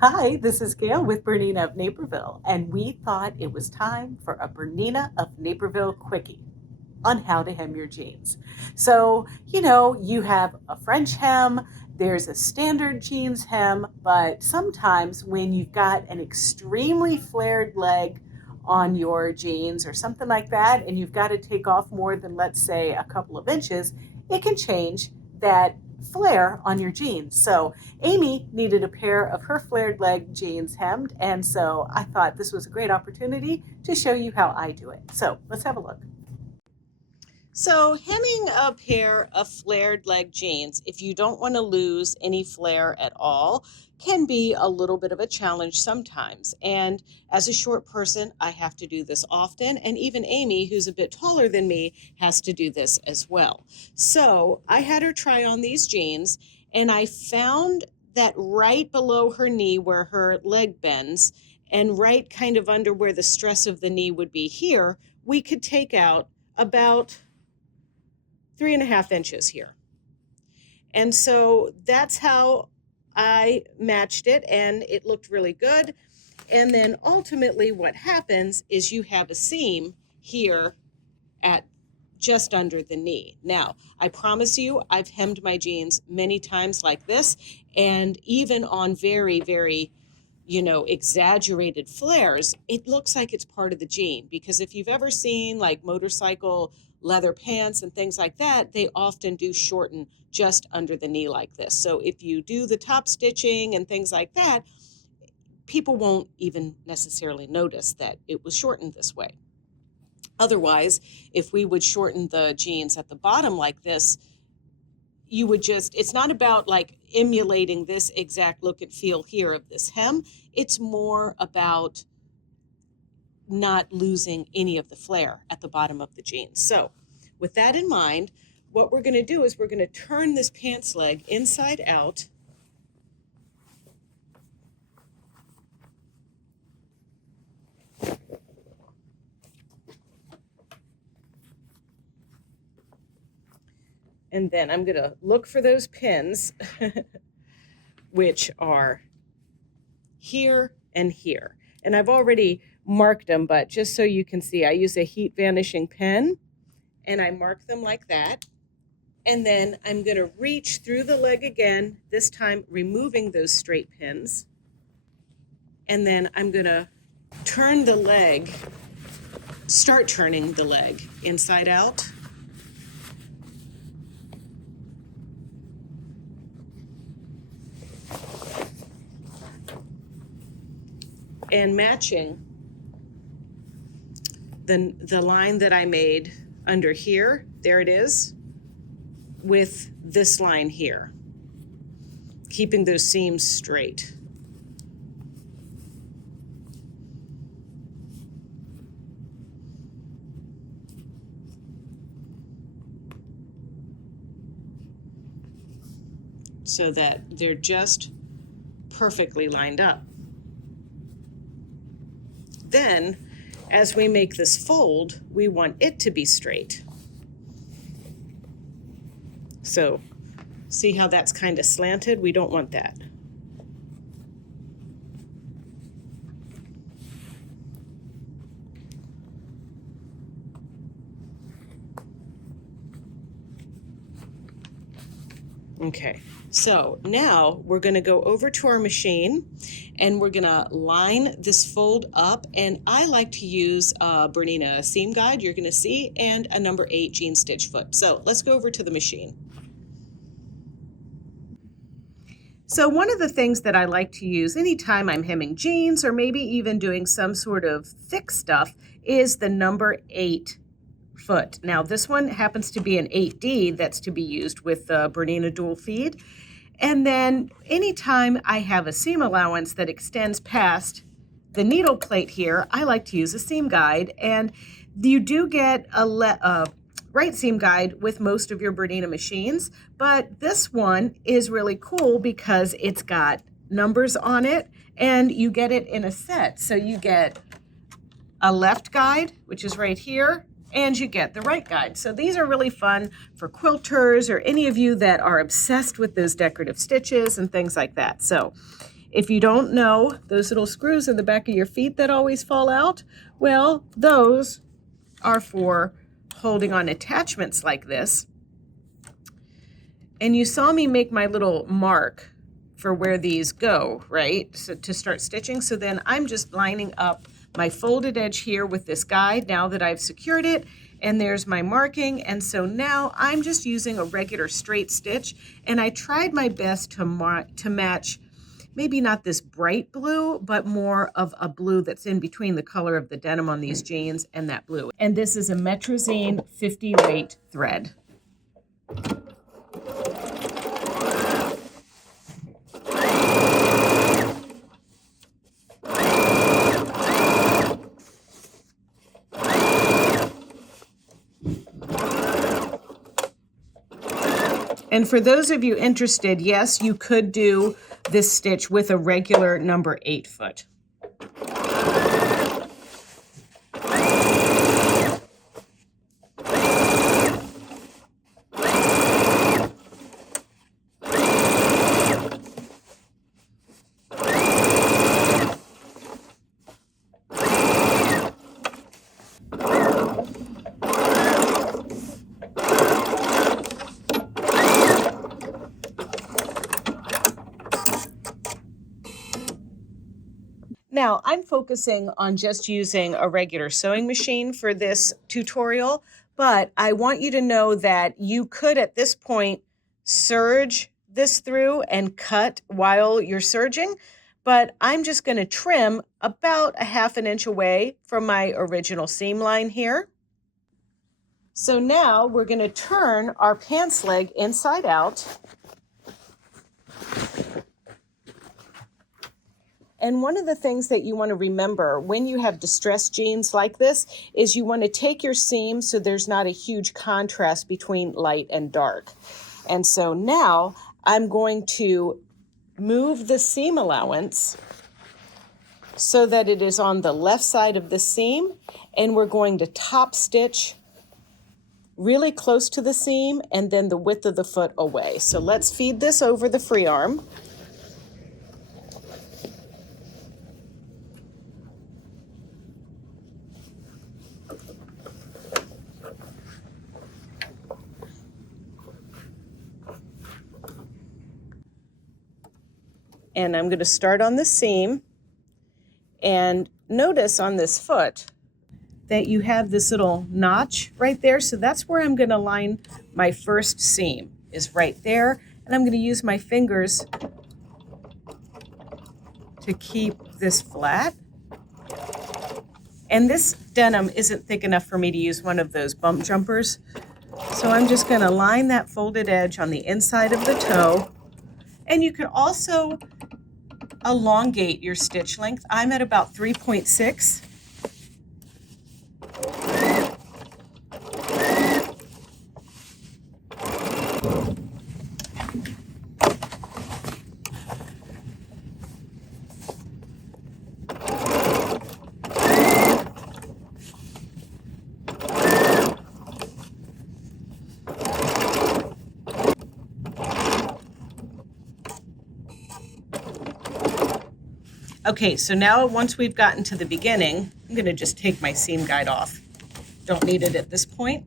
Hi, this is Gayle with Bernina of Naperville, and we thought it was time for a Bernina of Naperville quickie on how to hem your jeans. So, you have a French hem, there's a standard jeans hem, but sometimes when you've got an extremely flared leg on your jeans or something like that, and you've got to take off more than, let's say, a couple of inches, it can change that flare on your jeans. So, Amy needed a pair of her flared leg jeans hemmed, and so I thought this was a great opportunity to show you how I do it. So, let's have a look. So, hemming a pair of flared leg jeans, if you don't want to lose any flare at all, can be a little bit of a challenge sometimes. And as a short person, I have to do this often. And even Amy, who's a bit taller than me, has to do this as well. So, I had her try on these jeans, and I found that right below her knee where her leg bends, and right kind of under where the stress of the knee would be here, we could take out about 3.5 inches here. And so that's how I matched it, and it looked really good. And then ultimately what happens is you have a seam here at just under the knee. Now, I promise you, I've hemmed my jeans many times like this, and even on very, very exaggerated flares, it looks like it's part of the jean. Because if you've ever seen like motorcycle leather pants and things like that, they often do shorten just under the knee like this. So if you do the top stitching and things like that, people won't even necessarily notice that it was shortened this way. Otherwise, if we would shorten the jeans at the bottom like this, you would it's not about like emulating this exact look and feel here of this hem. It's more about not losing any of the flare at the bottom of the jeans. So with that in mind, what we're going to do is we're going to turn this pants leg inside out. And then I'm going to look for those pins, which are here and here. And I've already marked them, but just so you can see, I use a heat vanishing pen, and I mark them like that. And then I'm going to reach through the leg again, this time removing those straight pins. And then I'm going to turn the leg, start turning the leg inside out. And matching the line that I made under here, there it is, with this line here, keeping those seams straight. So that they're just perfectly lined up. Then, as we make this fold, we want it to be straight. So, see how that's kind of slanted? We don't want that. Okay, so now we're going to go over to our machine, and we're going to line this fold up. And I like to use a Bernina seam guide, you're going to see, and a number 8 jean stitch foot. So let's go over to the machine. So one of the things that I like to use anytime I'm hemming jeans, or maybe even doing some sort of thick stuff, is the number 8 foot. Now this one happens to be an 8D that's to be used with the Bernina dual feed. And then anytime I have a seam allowance that extends past the needle plate here, I like to use a seam guide. And you do get a right seam guide with most of your Bernina machines, but this one is really cool because it's got numbers on it, and you get it in a set. So you get a left guide, which is right here, and you get the right guide. So these are really fun for quilters or any of you that are obsessed with those decorative stitches and things like that. So If you don't know, those little screws in the back of your feet that always fall out, well, those are for holding on attachments like this. And you saw me make my little mark for where these go, right? So to start stitching. So then I'm just lining up my folded edge here with this guide now that I've secured it. And there's my marking. And so now I'm just using a regular straight stitch. And I tried my best to match maybe not this bright blue, but more of a blue that's in between the color of the denim on these jeans and that blue. And this is a Metrazine 50 weight thread. And for those of you interested, yes, you could do this stitch with a regular number 8 foot. Now, I'm focusing on just using a regular sewing machine for this tutorial, but I want you to know that you could at this point serge this through and cut while you're serging, but I'm just going to trim about a ½ inch away from my original seam line here. So now we're going to turn our pants leg inside out. And one of the things that you want to remember when you have distressed jeans like this is you want to take your seam so there's not a huge contrast between light and dark. And so now I'm going to move the seam allowance so that it is on the left side of the seam, and we're going to top stitch really close to the seam and then the width of the foot away. So let's feed this over the free arm. And I'm going to start on the seam, and notice on this foot that you have this little notch right there. So that's where I'm going to line my first seam, is right there. And I'm going to use my fingers to keep this flat. And this denim isn't thick enough for me to use one of those bump jumpers. So I'm just going to line that folded edge on the inside of the toe. And you can also elongate your stitch length. I'm at about 3.6. Okay, so now once we've gotten to the beginning, I'm going to just take my seam guide off. Don't need it at this point.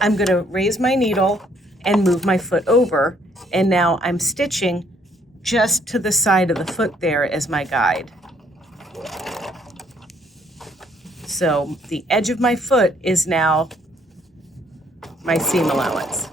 I'm going to raise my needle and move my foot over, and now I'm stitching just to the side of the foot there as my guide. So the edge of my foot is now my seam allowance.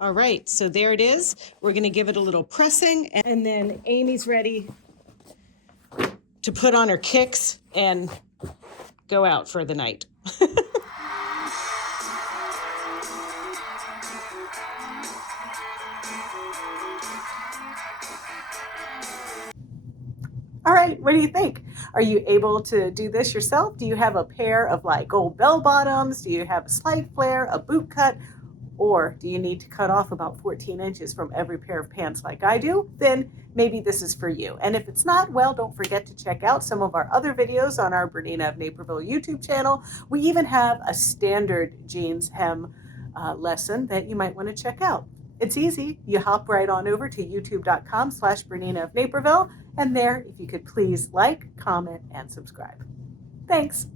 All right, so there it is. We're going to give it a little pressing, and then Amy's ready to put on her kicks and go out for the night. All right, what do you think? Are you able to do this yourself? Do you have a pair of like gold bell bottoms? Do you have a slight flare, a boot cut? Or do you need to cut off about 14 inches from every pair of pants like I do? Then maybe this is for you. And if it's not, well, don't forget to check out some of our other videos on our Bernina of Naperville YouTube channel. We even have a standard jeans hem lesson that you might want to check out. It's easy. You hop right on over to youtube.com/Bernina of Naperville. And there, if you could please like, comment, and subscribe. Thanks.